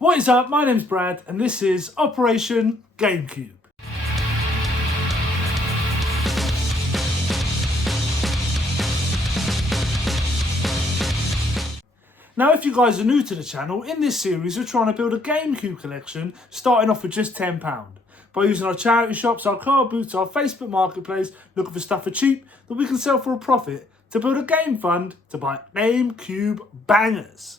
What is up? My name's Brad and this is Operation GameCube. Now if you guys are new to the channel, in this series we're trying to build a GameCube collection starting off with just £10. By using our charity shops, our car boots, our Facebook marketplace, looking for stuff for cheap that we can sell for a profit to build a game fund to buy GameCube bangers.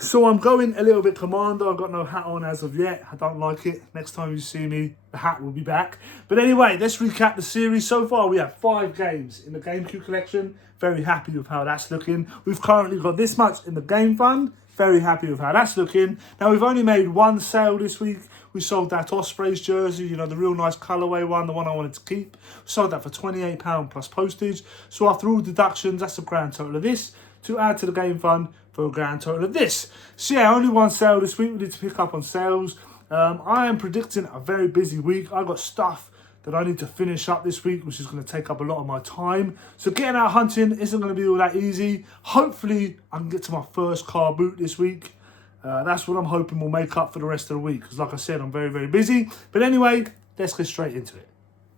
So I'm going a little bit commando. I've got no hat on as of yet. I don't like it. Next time you see me, the hat will be back. But anyway, let's recap the series. So far, we have 5 games in the GameCube collection. Very happy with how that's looking. We've currently got this much in the game fund. Very happy with how that's looking. Now, we've only made one sale this week. We sold that Ospreys jersey, you know, the real nice colourway one, the one I wanted to keep. We sold that for £28 plus postage. So after all deductions, that's a grand total of this to add to the game fund for a grand total of this. So yeah, only one sale this week. We need to pick up on sales. I am predicting a very busy week. I've got stuff that I need to finish up this week, which is going to take up a lot of my time. So getting out hunting isn't going to be all that easy. Hopefully, I can get to my first car boot this week. That's what I'm hoping will make up for the rest of the week. Because like I said, I'm very, very busy. But anyway, let's get straight into it.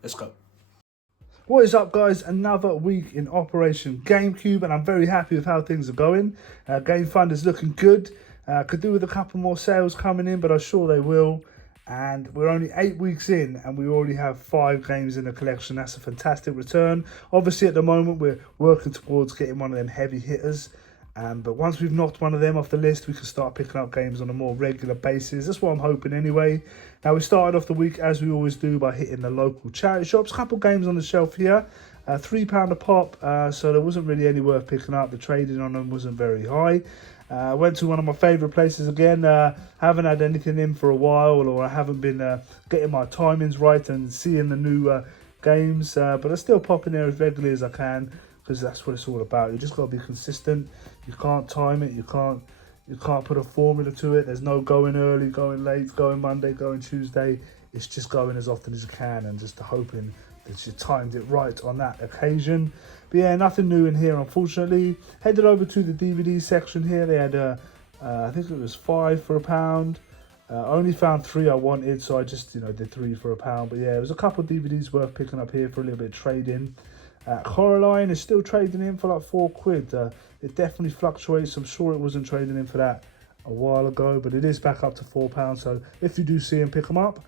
Let's go. What is up, guys? Another week in Operation GameCube, and I'm very happy with how things are going. Game Fund is looking good. Could do with a couple more sales coming in, but I'm sure they will. And we're only 8 weeks in, and we already have 5 games in the collection. That's a fantastic return. Obviously, at the moment, we're working towards getting one of them heavy hitters. But once we've knocked one of them off the list, we can start picking up games on a more regular basis. That's what I'm hoping anyway. Now, we started off the week, as we always do, by hitting the local charity shops. A couple games on the shelf here. £3 a pop, so there wasn't really any worth picking up. The trading on them wasn't very high. Went to one of my favourite places again. Haven't had anything in for a while, or I haven't been getting my timings right and seeing the new games. But I still pop in there as regularly as I can, because that's what it's all about. You just got to be consistent. You can't time it. You can't put a formula to it. There's no going early, going late, going Monday, going Tuesday. It's just going as often as you can and just hoping that you timed it right on that occasion. But yeah, nothing new in here, unfortunately. Headed over to the DVD section here. They had, I think it was 5 for £1. Only found 3 I wanted, so I just, did 3 for £1. But yeah, there was a couple of DVDs worth picking up here for a little bit of trading. Coraline is still trading in for like £4. It definitely fluctuates. I'm sure it wasn't trading in for that a while ago, but it is back up to £4. So if you do see him, pick them up.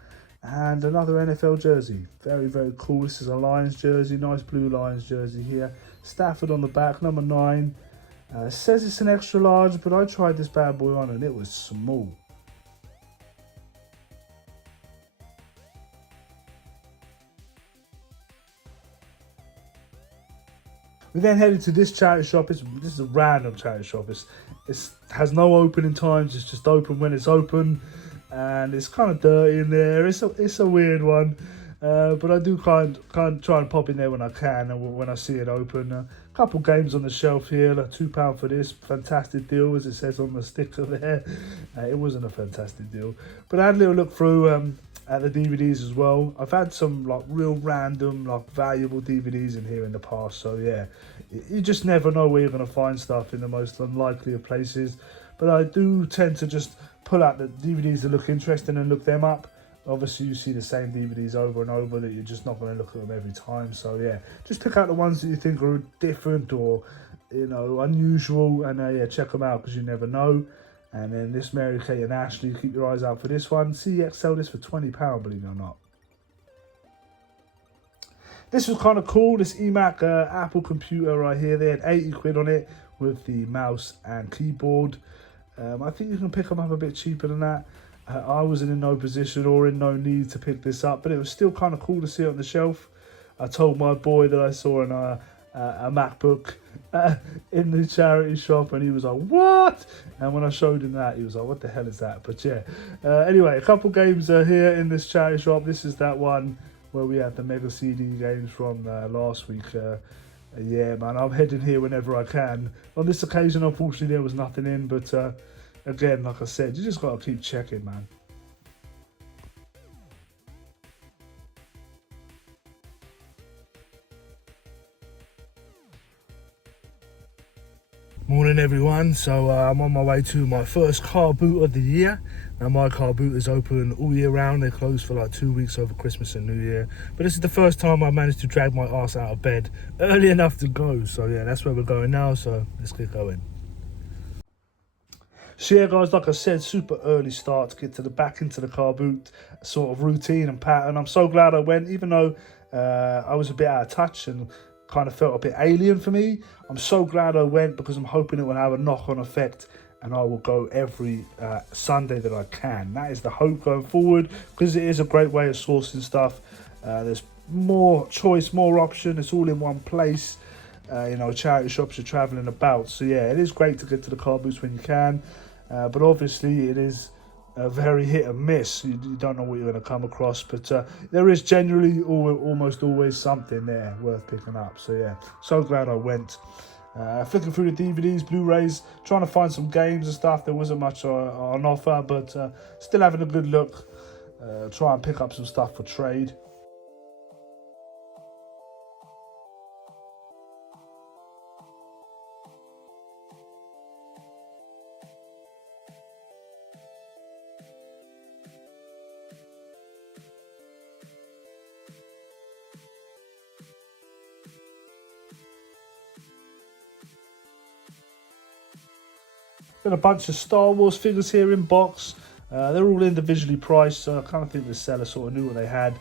And another NFL jersey. Very, very cool. This is a Lions jersey. Nice blue Lions jersey here. Stafford on the back, number 9. Says it's an extra large, but I tried this bad boy on and it was small. We then headed to this charity shop. This is a random charity shop. It has no opening times. It's just open when it's open. And it's kind of dirty in there. It's a weird one, but I do kind of try and pop in there when I can and when I see it open. A couple games on the shelf here, like £2 for this. Fantastic deal, as it says on the sticker there. It wasn't a fantastic deal, but I had a little look through at the DVDs as well. I've had some like real random, like valuable DVDs in here in the past. So yeah, you just never know where you're going to find stuff in the most unlikely of places. But I do tend to just pull out the DVDs that look interesting and look them up. Obviously, you see the same DVDs over and over that you're just not going to look at them every time. So yeah, just pick out the ones that you think are different or, unusual, and yeah, check them out because you never know. And then this Mary Kate and Ashley, keep your eyes out for this one. CX sell this for £20, believe it or not. This was kind of cool, this eMac Apple computer right here. They had 80 quid on it with the mouse and keyboard. I think you can pick them up a bit cheaper than that. I wasn't in no position or in no need to pick this up, but it was still kind of cool to see it on the shelf. I told my boy that I saw a MacBook in the charity shop, and he was like, what? And when I showed him that, he was like, what the hell is that? But yeah, anyway, a couple games are here in this charity shop. This is that one where we had the Mega CD games from last week. Yeah, man, I'm heading here whenever I can. On this occasion, unfortunately, there was nothing in, but again, like I said, you just got to keep checking, man. Morning everyone, so I'm on my way to my first car boot of the year. Now my car boot is open all year round, they're closed for like 2 weeks over Christmas and New Year. But this is the first time I managed to drag my arse out of bed early enough to go. So yeah, that's where we're going now, so let's get going. So yeah guys, like I said, super early start to get to the back into the car boot sort of routine and pattern. I'm so glad I went, even though I was a bit out of touch and kind of felt a bit alien for me. I'm so glad I went because I'm hoping it will have a knock-on effect and I will go every Sunday that I can. That is the hope going forward, because it is a great way of sourcing stuff. There's more choice, more option, it's all in one place. You know, charity shops are travelling about, so yeah, it is great to get to the car boots when you can, but obviously it is very hit and miss. You don't know what you're going to come across, but there is generally almost always something there worth picking up. So yeah, so glad I went. Flicking through the DVDs, Blu-rays, trying to find some games and stuff. There wasn't much on offer, but still having a good look. Try and pick up some stuff for trade. Got a bunch of Star Wars figures here in box. They're all individually priced, so I kind of think the seller sort of knew what they had.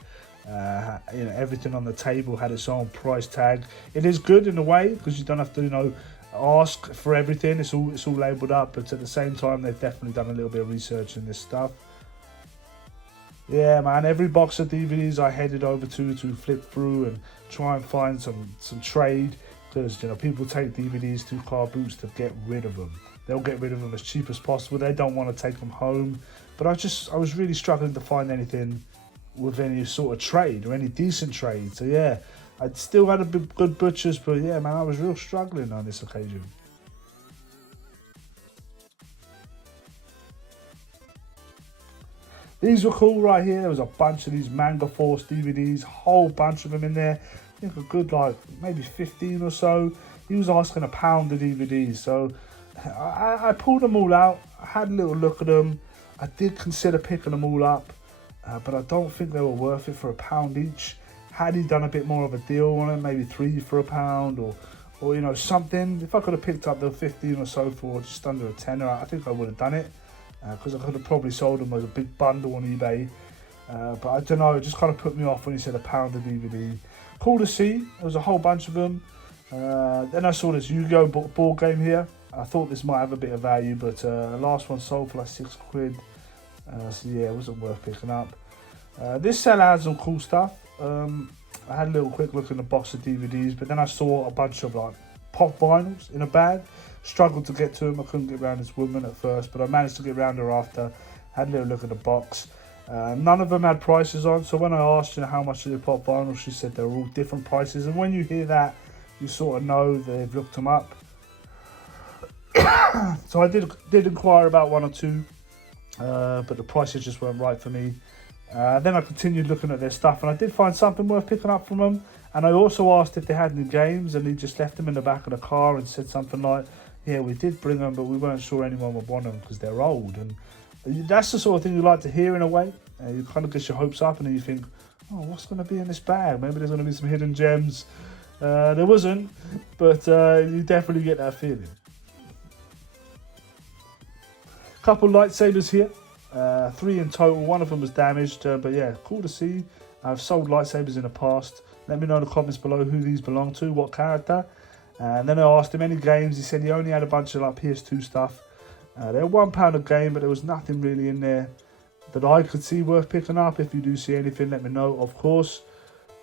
You know, everything on the table had its own price tag. It is good in a way because you don't have to, you know, ask for everything. It's all labelled up, but at the same time, they've definitely done a little bit of research in this stuff. Yeah, man, every box of DVDs I headed over to flip through and try and find some trade, because, you know, people take DVDs to car boots to get rid of them. They'll get rid of them as cheap as possible. They don't want to take them home. But I was really struggling to find anything with any sort of trade or any decent trade. So yeah, I still had a good butchers, but yeah, man, I was real struggling on this occasion. These were cool right here. There was a bunch of these Manga Force DVDs, whole bunch of them in there. I think a good like maybe 15 or so. He was asking £1 a DVD, so I pulled them all out. I had a little look at them. I did consider picking them all up, but I don't think they were worth it for £1 each. Had he done a bit more of a deal on it, maybe 3 for £1, or you know, something. If I could have picked up the 15 or so for just under a tenner, I think I would have done it, because I could have probably sold them as a big bundle on eBay. But I don't know, it just kind of put me off when he said £1 a DVD. Cool to see. There was a whole bunch of them. Then I saw this Yu-Gi-Oh board game here. I thought this might have a bit of value, but the last one sold for like £6. So yeah, it wasn't worth picking up. This seller had some cool stuff. I had a little quick look in the box of DVDs, but then I saw a bunch of like pop vinyls in a bag. Struggled to get to them. I couldn't get around this woman at first, but I managed to get around her after. Had a little look at the box. None of them had prices on, so when I asked, you know, how much are the pop vinyls, she said they're all different prices. And when you hear that, you sort of know they've looked them up. So I did inquire about one or two, but the prices just weren't right for me. Then I continued looking at their stuff, and I did find something worth picking up from them. And I also asked if they had any games, and he just left them in the back of the car and said something like, yeah, we did bring them, but we weren't sure anyone would want them because they're old. And that's the sort of thing you like to hear in a way. You kind of get your hopes up, and then you think, oh, what's going to be in this bag? Maybe there's going to be some hidden gems. There wasn't, but you definitely get that feeling. Couple lightsabers here, 3 in total. One of them was damaged, but yeah, cool to see. I've sold lightsabers in the past. Let me know in the comments below who these belong to, what character. And then I asked him any games. He said he only had a bunch of like PS2 stuff. They're £1 a game, but there was nothing really in there that I could see worth picking up. If you do see anything, let me know, of course.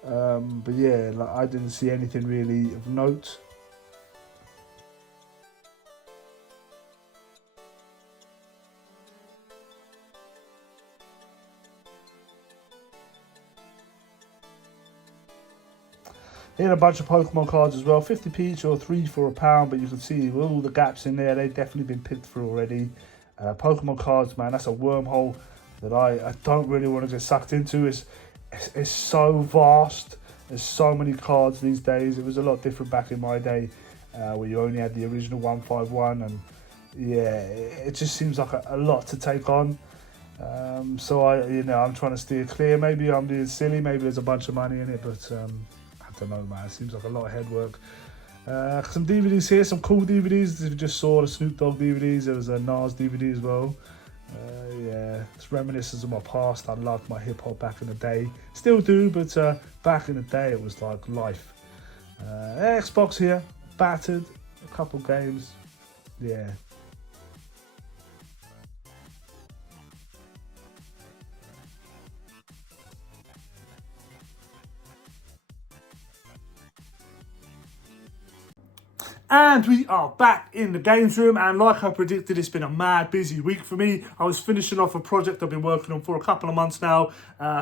But yeah, like, I didn't see anything really of note. He had a bunch of Pokemon cards as well, 50p each or 3 for £1, but you can see with all the gaps in there, they've definitely been picked through already. Pokemon cards, man, that's a wormhole that I don't really want to get sucked into. It's so vast. There's so many cards these days. It was a lot different back in my day. where you only had the original 151, and yeah, it just seems like a lot to take on. So I'm trying to steer clear. Maybe I'm being silly, maybe there's a bunch of money in it, but I don't know, man. It seems like a lot of head work. Some DVDs here, some cool DVDs. If you just saw the Snoop Dogg DVDs, there was a Nas DVD as well. Yeah, it's reminiscent of my past. I loved my hip hop back in the day. Still do, but back in the day it was like life. Xbox here, battered, a couple games. Yeah. And we are back in the games room, and like I predicted, it's been a mad busy week for me. I was finishing off a project I've been working on for a couple of months now.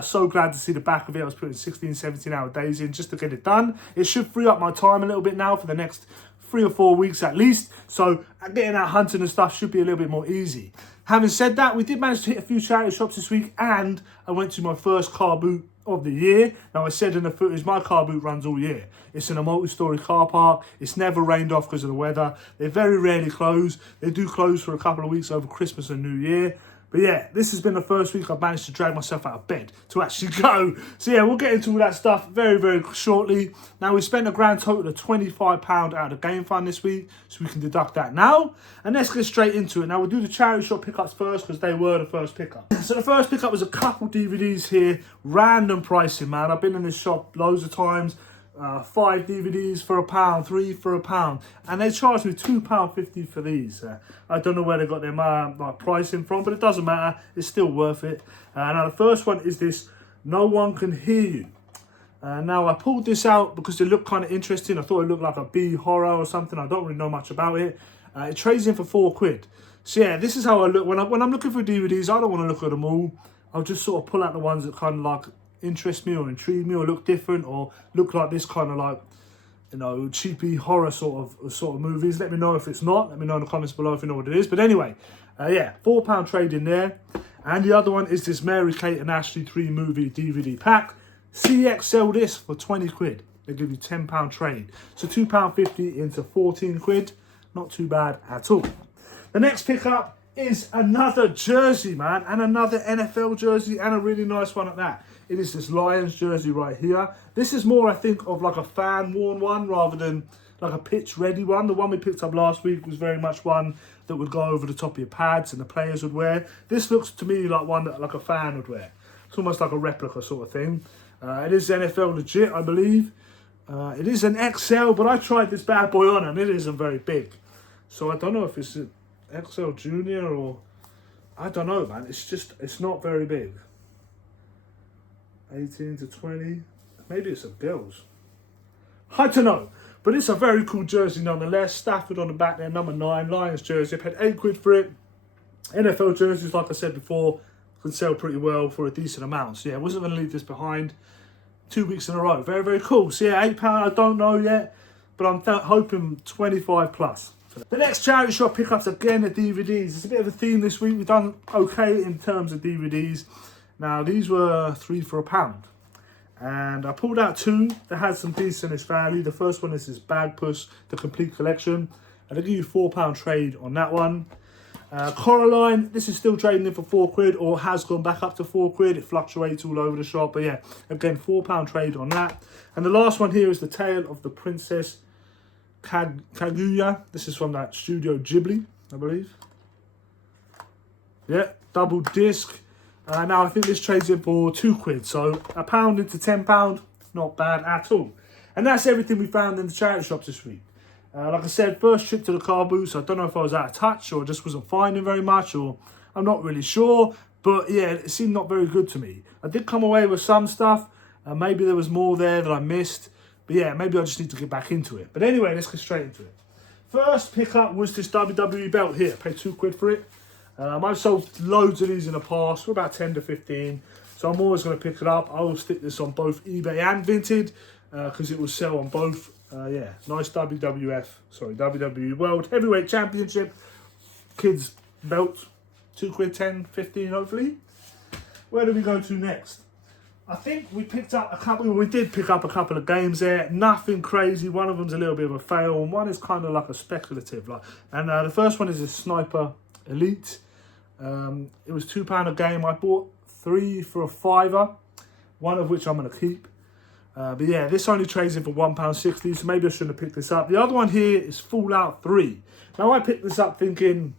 So glad to see the back of it. I was putting 16, 17 hour days in just to get it done. It should free up my time a little bit now for the next 3 or 4 weeks at least. So getting out hunting and stuff should be a little bit more easy. Having said that, we did manage to hit a few charity shops this week, and I went to my first car boot of the year. Now, I said in the footage, my car boot runs all year. It's in a multi-storey car park. It's never rained off because of the weather. They very rarely close. They do close for a couple of weeks over Christmas and New Year. But yeah, this has been the first week I've managed to drag myself out of bed to actually go. So yeah, we'll get into all that stuff very, very shortly. Now, we spent a grand total of £25 out of the game fund this week, so we can deduct that now. And let's get straight into it. Now, we'll do the charity shop pickups first because they were the first pickup. So the first pickup was a couple DVDs here. Random pricing, man. I've been in this shop loads of times. 5 DVDs for £1, 3 for £1, and they charged me £2.50 for these. I don't know where they got their pricing from, but it doesn't matter. It's still worth it. Now the first one is this No One Can Hear You. Now I pulled this out because it looked kind of interesting. I thought it looked like a B horror or something. I don't really know much about it. It trades in for £4. So yeah, this is how I look when I'm looking for DVDs. I don't want to look at them all. I'll just sort of pull out the ones that kind of like interest me or intrigue me or look different or look like this kind of like, you know, cheapy horror sort of movies. Let me know if it's not. Let me know in the comments below if you know what it is. But anyway, yeah, £4 trade in there. And the other one is this Mary-Kate and Ashley 3 movie DVD pack. CX sell this for £20. They give you £10 trade. So £2.50 into £14. Not too bad at all. The next pickup is another jersey, man, and another NFL jersey, and a really nice one at that. It is this Lions jersey right here. This is more, I think, of like a fan-worn one rather than like a pitch-ready one. The one we picked up last week was very much one that would go over the top of your pads and the players would wear. This looks to me like one that like a fan would wear. It's almost like a replica sort of thing. It is NFL legit, I believe. It is an XL, but I tried this bad boy on and it isn't very big. So I don't know if it's an XL Junior or... I don't know, man. It's not very big. 18 to 20, maybe it's a girls. I don't know, but it's a very cool jersey nonetheless. Stafford on the back there, number 9, Lions jersey. I paid £8 for it. NFL jerseys, like I said before, could sell pretty well for a decent amount. So yeah, I wasn't going to leave this behind. 2 weeks in a row, very, very cool. So yeah, £8, I don't know yet, but I'm hoping 25 plus. The next charity shop pickups, again, the DVDs. It's a bit of a theme this week. We've done okay in terms of DVDs. Now, these were 3 for £1. And I pulled out 2 that had some decentish value. The first one is this Bag Puss, the complete collection. And they give you £4 trade on that one. Coraline, this is still trading in for £4 or has gone back up to £4. It fluctuates all over the shop. But yeah, again, £4 trade on that. And the last one here is the Tale of the Princess Kaguya. This is from that Studio Ghibli, I believe. Yeah, double disc. Now I think this trades in for £2, so £1 into £10, not bad at all. And that's everything we found in the charity shops this week. Like I said, first trip to the car booths. I don't know if I was out of touch or just wasn't finding very much, or I'm not really sure. But yeah, it seemed not very good to me. I did come away with some stuff. Maybe there was more there that I missed. But yeah, maybe I just need to get back into it. But anyway, let's get straight into it. First pickup was this WWE belt here. Paid £2 for it. I've sold loads of these in the past, for about 10 to 15. So I'm always going to pick it up. I will stick this on both eBay and Vinted because it will sell on both. Yeah, nice WWE World Heavyweight Championship kids belt. £2, 10, 15 hopefully. Where do we go to next? I think we did pick up a couple of games there. Nothing crazy. One of them's a little bit of a fail, and one is kind of like a speculative. And the first one is a Sniper Elite. It was £2 a game. I bought 3 for a £5, one of which I'm going to keep. But yeah, this only trades in for £1.60, so maybe I shouldn't have picked this up. The other one here is Fallout 3. Now, I picked this up thinking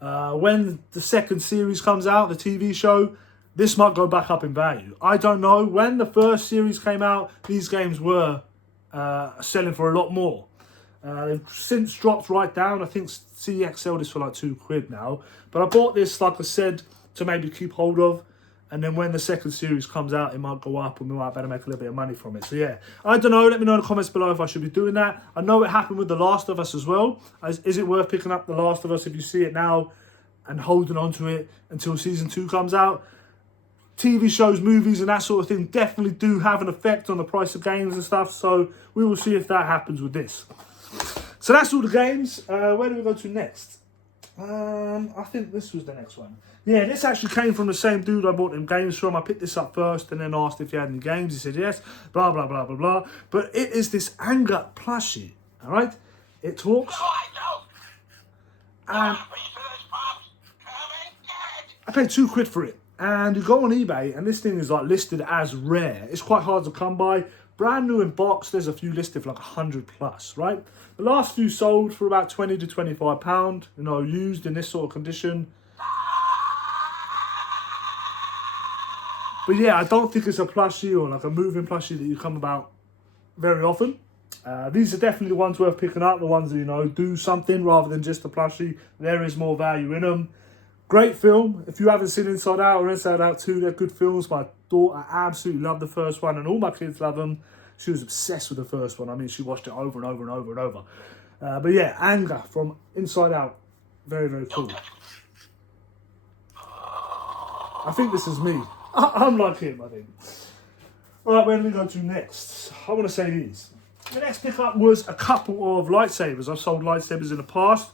when the second series comes out, the TV show, this might go back up in value. I don't know. When the first series came out, these games were selling for a lot more. They've since dropped right down. I think CX sold this for like £2 now. But I bought this, like I said, to maybe keep hold of. And then when the second series comes out, it might go up and we might better make a little bit of money from it. So yeah, I don't know. Let me know in the comments below if I should be doing that. I know it happened with The Last of Us as well. Is it worth picking up The Last of Us if you see it now and holding on to it until season 2 comes out? TV shows, movies and that sort of thing definitely do have an effect on the price of games and stuff. So we will see if that happens with this. So that's all the games. Where do we go to next? I think this was the next one. Yeah, this actually came from the same dude I bought them games from. I picked this up first and then asked if he had any games. He said yes, blah, blah, blah, blah, blah. But it is this anger plushie, all right? It talks. No, I don't. And I paid £2 for it. And you go on eBay and this thing is like listed as rare. It's quite hard to come by. Brand new in box, there's a few listed for like 100 plus, right? The last few sold for about £20 to £25, you know, used in this sort of condition. But yeah, I don't think it's a plushie or like a moving plushie that you come about very often. These are definitely the ones worth picking up, the ones that, you know, do something rather than just a plushie. There is more value in them. Great film. If you haven't seen Inside Out or Inside Out 2, they're good films. My daughter absolutely loved the first one and all my kids love them. She was obsessed with the first one. I mean, she watched it over and over and over and over. But yeah, anger from Inside Out. Very, very cool. I think this is me. I'm like him, I think. Right, where do we go to next? I want to say these. The next pickup was a couple of lightsabers. I've sold lightsabers in the past.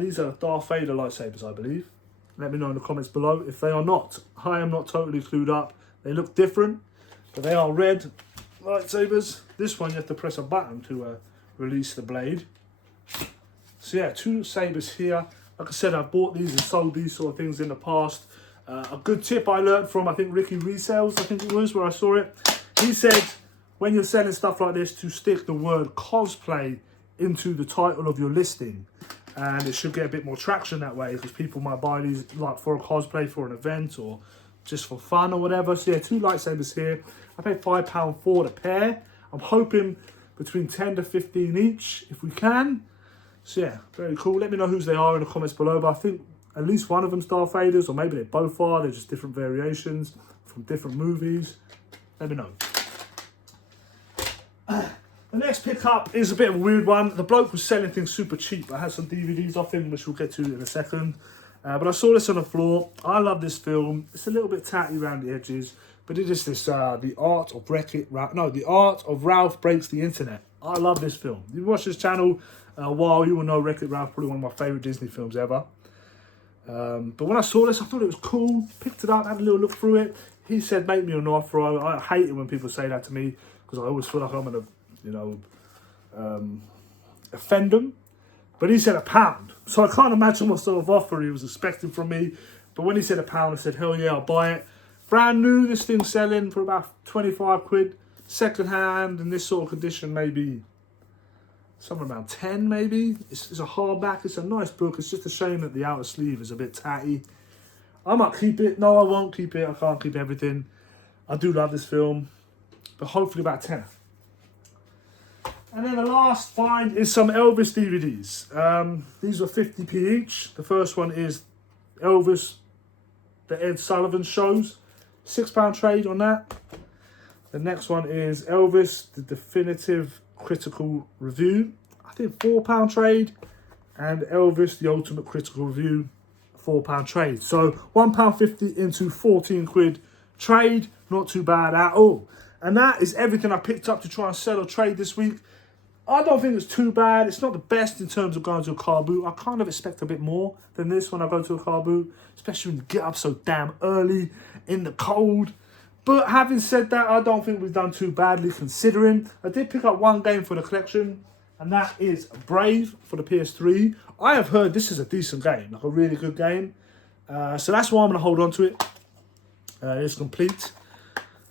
These are Darth Vader lightsabers, I believe. Let me know in the comments below if they are not. I am not totally clued up. They look different, but they are red lightsabers. This one you have to press a button to release the blade. So yeah, 2 sabers here. Like I said, I've bought these and sold these sort of things in the past. A good tip I learned from, I think, Ricky Resells, I think it was, where I saw it. He said, when you're selling stuff like this, to stick the word cosplay into the title of your listing. And it should get a bit more traction that way, because people might buy these like for a cosplay for an event or just for fun or whatever. So yeah, 2 lightsabers here. I paid £5 for the pair. I'm hoping between 10 to 15 each if we can. So yeah, very cool. Let me know whose they are in the comments below. But I think at least one of them's Darth Vader's, or maybe they both are. They're just different variations from different movies. Let me know. The next pickup is a bit of a weird one. The bloke was selling things super cheap. I had some DVDs off him, which we'll get to in a second. But I saw this on the floor. I love this film. It's a little bit tatty around the edges, but it is this, The Art of Ralph Breaks the Internet. I love this film. You've watched this channel a while, you will know Wreck-It Ralph, probably one of my favourite Disney films ever. But when I saw this, I thought it was cool. Picked it up, had a little look through it. He said, make me an offer. I hate it when people say that to me, because I always feel like I'm going to, you know, offend them. But he said £1. So I can't imagine what sort of offer he was expecting from me. But when he said £1, I said, hell yeah, I'll buy it. Brand new, this thing's selling for about 25 quid. Second hand, in this sort of condition, maybe somewhere around 10 maybe. It's a hardback, it's a nice book. It's just a shame that the outer sleeve is a bit tatty. I might keep it. No, I won't keep it. I can't keep everything. I do love this film. But hopefully about 10. And then the last find is some Elvis DVDs. These were 50p each. The first one is Elvis, the Ed Sullivan shows. £6 trade on that. The next one is Elvis, the Definitive Critical Review. I think £4 trade. And Elvis, the Ultimate Critical Review, £4 trade. So £1.50 into 14 quid trade. Not too bad at all. And that is everything I picked up to try and sell or trade this week. I don't think it's too bad. It's not the best in terms of going to a car boot. I kind of expect a bit more than this when I go to a car boot, especially when you get up so damn early in the cold. But having said that, I don't think we've done too badly considering. I did pick up one game for the collection, and that is Brave for the PS3. I have heard this is a decent game, like a really good game. So that's why I'm going to hold on to it. It's complete.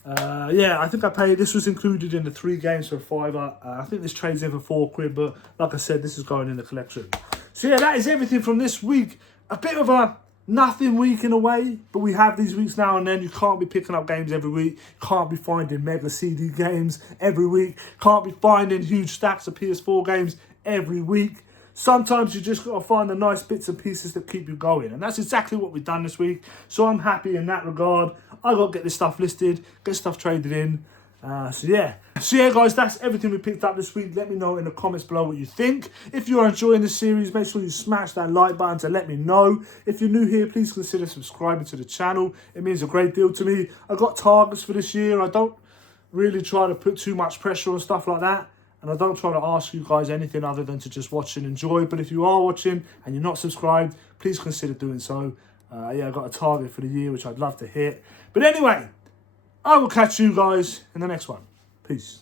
Yeah, I think I paid, this was included in the 3 games for £5. I think this trades in for £4, but like I said, this is going in the collection. So yeah, that is everything from this week. A bit of a nothing week in a way, but we have these weeks now and then. You can't be picking up games every week. You can't be finding mega CD games every week. Can't be finding huge stacks of PS4 games every week. Sometimes you just got to find the nice bits and pieces that keep you going. And that's exactly what we've done this week. So I'm happy in that regard. I got to get this stuff listed, get stuff traded in. So yeah, guys, that's everything we picked up this week. Let me know in the comments below what you think. If you're enjoying this series, make sure you smash that like button to let me know. If you're new here, please consider subscribing to the channel. It means a great deal to me. I got targets for this year. I don't really try to put too much pressure on stuff like that. And I don't try to ask you guys anything other than to just watch and enjoy. But if you are watching and you're not subscribed, please consider doing so. Yeah, I got a target for the year, which I'd love to hit. But anyway, I will catch you guys in the next one. Peace.